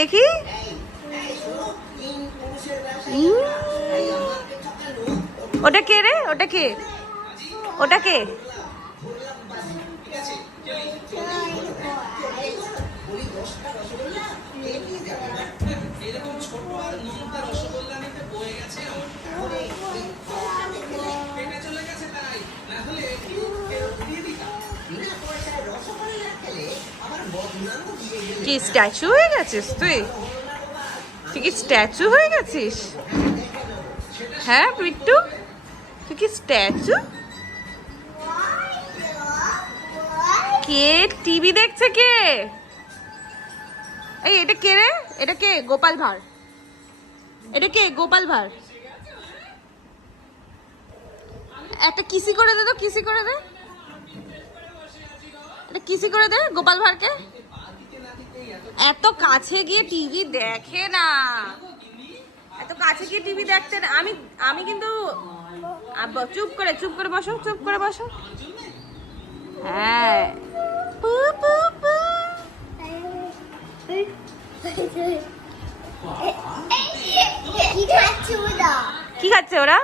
দেখি। ওটা কে রে? ওটা কে? ওটা কে? কি স্ট্যাচু হয়ে গেছিস তুই? তুই কি স্ট্যাচু হয়ে গেছিস? হ্যাঁ বিট্টু, তুই কি স্ট্যাচু? কে টিভি দেখছে কে? এই এটা কে রে? এটা কে? গোপাল ভাঁড়। এটা কে? গোপাল ভাঁড়। একটা কিসি করে দে তো, কিসি করে দে। এটা কিসি করে দে গোপাল ভাঁড়কে। এত কাছে গিয়ে টিভি দেখে না, এত কাছে গিয়ে টিভি দেখতে না। আমি কিন্তু চুপ করে বসো, চুপ করে বসো। হ্যাঁ পু পু পু। কি খাচ্ছে ওরা?